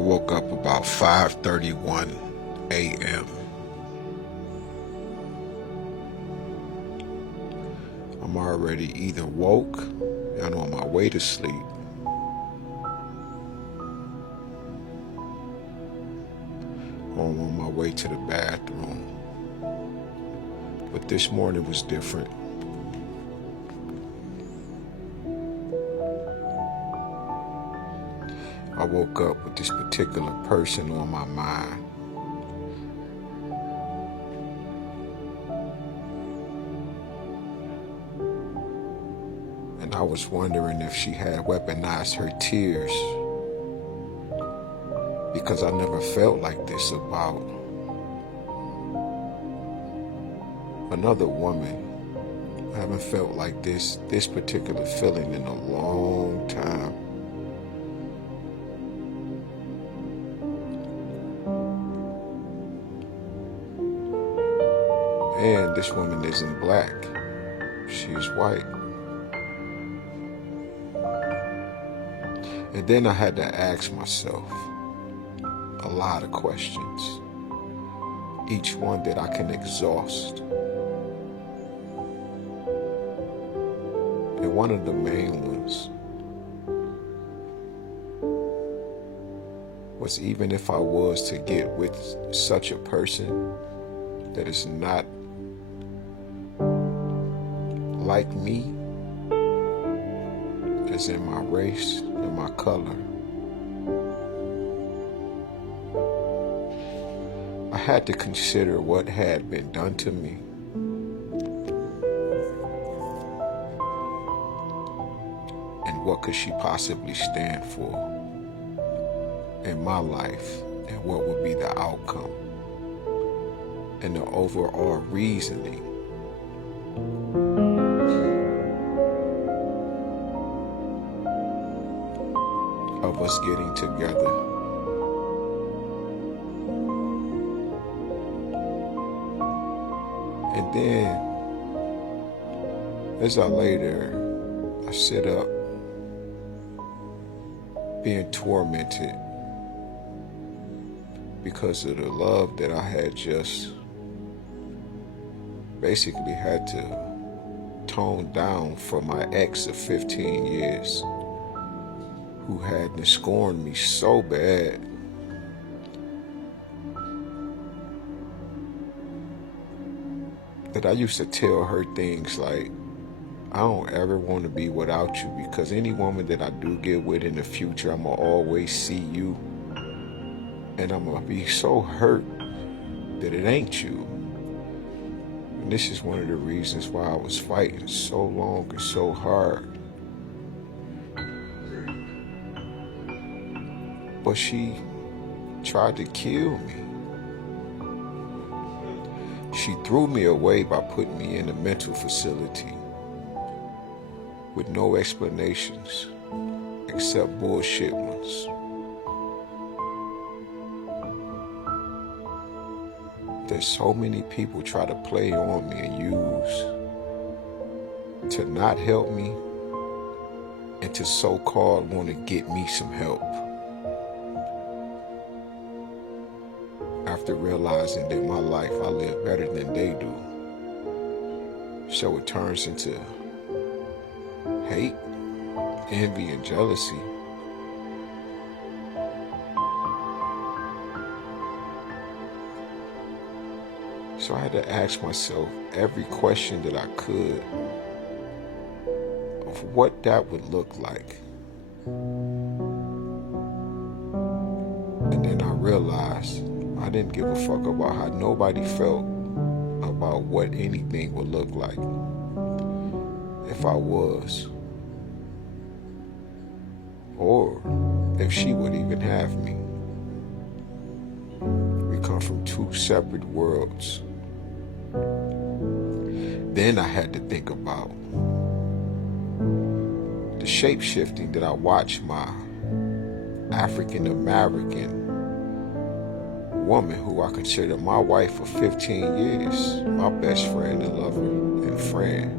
woke up about 5:31 a.m. I'm already either woke and on my way to sleep, or I'm on my way to the bathroom. But this morning was different. I woke up with this particular person on my mind. And I was wondering if she had weaponized her tears, because I never felt like this about another woman. I haven't felt like this particular feeling in a long time. And this woman isn't black, she's white. And then I had to ask myself a lot of questions, each one that I can exhaust. And one of the main ones was, even if I was to get with such a person that is not like me, as in my race and my color, I had to consider what had been done to me. And what could she possibly stand for in my life, and what would be the outcome and the overall reasoning of us getting together. And then, as I lay there, I sit up, being tormented because of the love that I had just basically had to tone down for my ex of 15 years, who had scorned me so bad that I used to tell her things like, I don't ever want to be without you, because any woman that I do get with in the future, I'm going to always see you. And I'm going to be so hurt that it ain't you. And this is one of the reasons why I was fighting so long and so hard. But she tried to kill me. She threw me away by putting me in a mental facility with no explanations except bullshit ones. There's so many people try to play on me and use to not help me, and to so-called want to get me some help, after realizing that my life, I live better than they do. So it turns into hate, envy, and jealousy. So I had to ask myself every question that I could of what that would look like. And then I realized I didn't give a fuck about how nobody felt about what anything would look like if I was, or if she would even have me. We come from two separate worlds. Then I had to think about the shape-shifting that I watched my African American woman, who I consider my wife for 15 years, my best friend and lover and friend,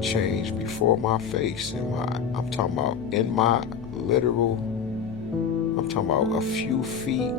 changed before my face. I'm talking about in my literal, I'm talking about a few feet,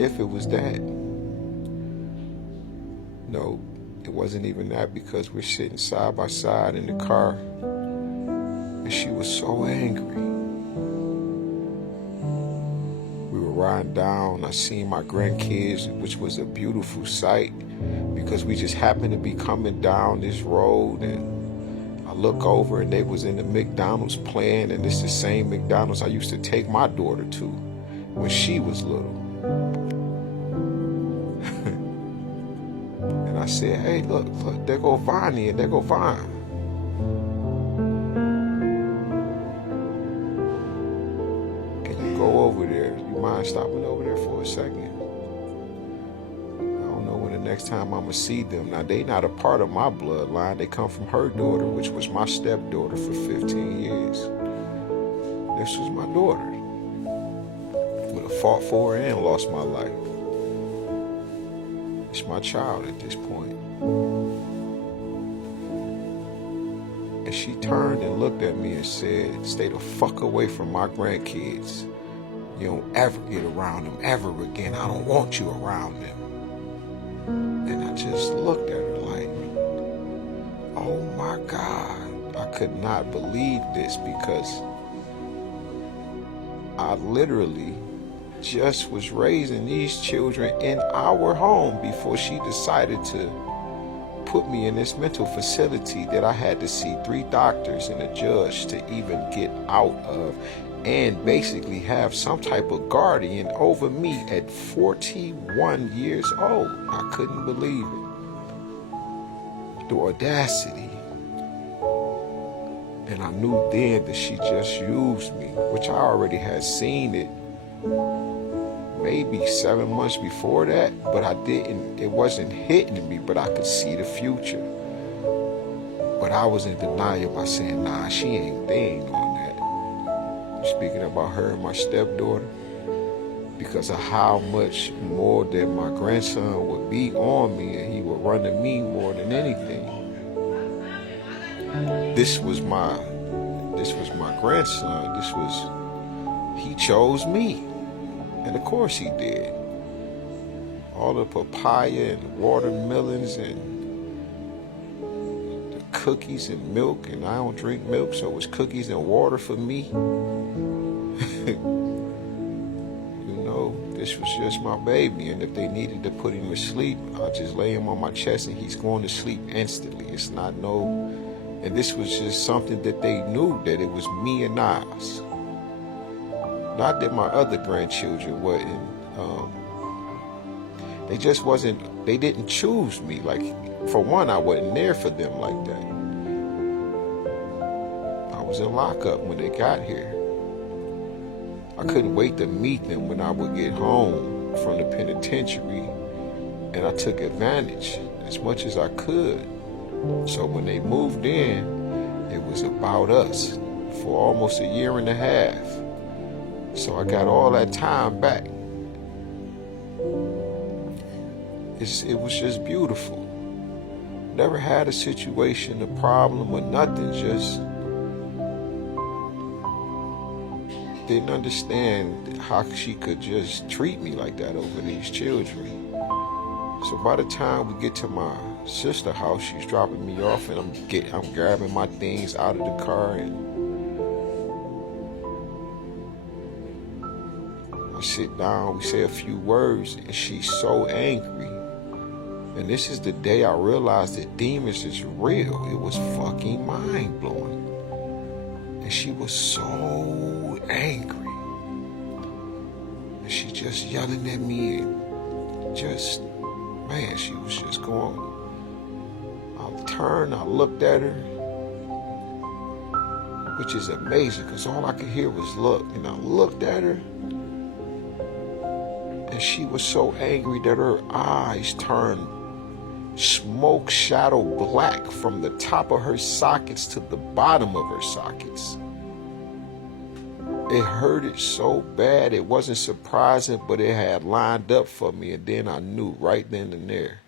if it was that. No, it wasn't even that, because we're sitting side by side in the car, and she was so angry. We were riding down, I seen my grandkids, which was a beautiful sight, because we just happened to be coming down this road, and I look over and they was in the McDonald's playing, and it's the same McDonald's I used to take my daughter to when she was little. And I said, hey, look, there go Vonnie and there go Vaughn. Can you go over there? You mind stopping over there for a second? I don't know when the next time I'm going to see them. Now, they not a part of my bloodline. They come from her daughter, which was my stepdaughter for 15 years. This was my daughter. Would have fought for her and lost my life. It's my child at this point. And she turned and looked at me and said, stay the fuck away from my grandkids. You don't ever get around them ever again. I don't want you around them. And I just looked at her like, oh my God. I could not believe this, because I literally just was raising these children in our home before she decided to put me in this mental facility that I had to see 3 doctors and a judge to even get out of, and basically have some type of guardian over me at 41 years old. I couldn't believe it. The audacity. And I knew then that she just used me, which I already had seen it maybe 7 months before that, but I didn't, it wasn't hitting me, but I could see the future. But I was in denial by saying, nah, she ain't thing on that. Speaking about her and my stepdaughter, because of how much more than my grandson would be on me, and he would run to me more than anything. This was my grandson. He chose me. And of course he did. All the papaya and watermelons and the cookies and milk, and I don't drink milk, so it was cookies and water for me. You know, this was just my baby, and if they needed to put him to sleep, I just lay him on my chest and he's going to sleep instantly. It's not and this was just something that they knew, that it was me and Nas. Not that my other grandchildren wasn't, they just wasn't, they didn't choose me. Like, for one, I wasn't there for them like that. I was in lockup when they got here. I couldn't wait to meet them when I would get home from the penitentiary, and I took advantage as much as I could. So when they moved in, it was about us for almost a year and a half. So I got all that time back. It was just beautiful. Never had a situation, a problem, or nothing. Just didn't understand how she could just treat me like that over these children. So by the time we get to my sister's house, she's dropping me off, and I'm grabbing my things out of the car, and we sit down, we say a few words, and she's so angry. And this is the day I realized that demons is real. It was fucking mind-blowing. And she was so angry. And she just yelling at me, and just, man, she was just going. I turned, I looked at her, which is amazing, because all I could hear was look. And I looked at her, and she was so angry that her eyes turned smoke shadow black from the top of her sockets to the bottom of her sockets. It hurted so bad, it wasn't surprising, but it had lined up for me, and then I knew right then and there.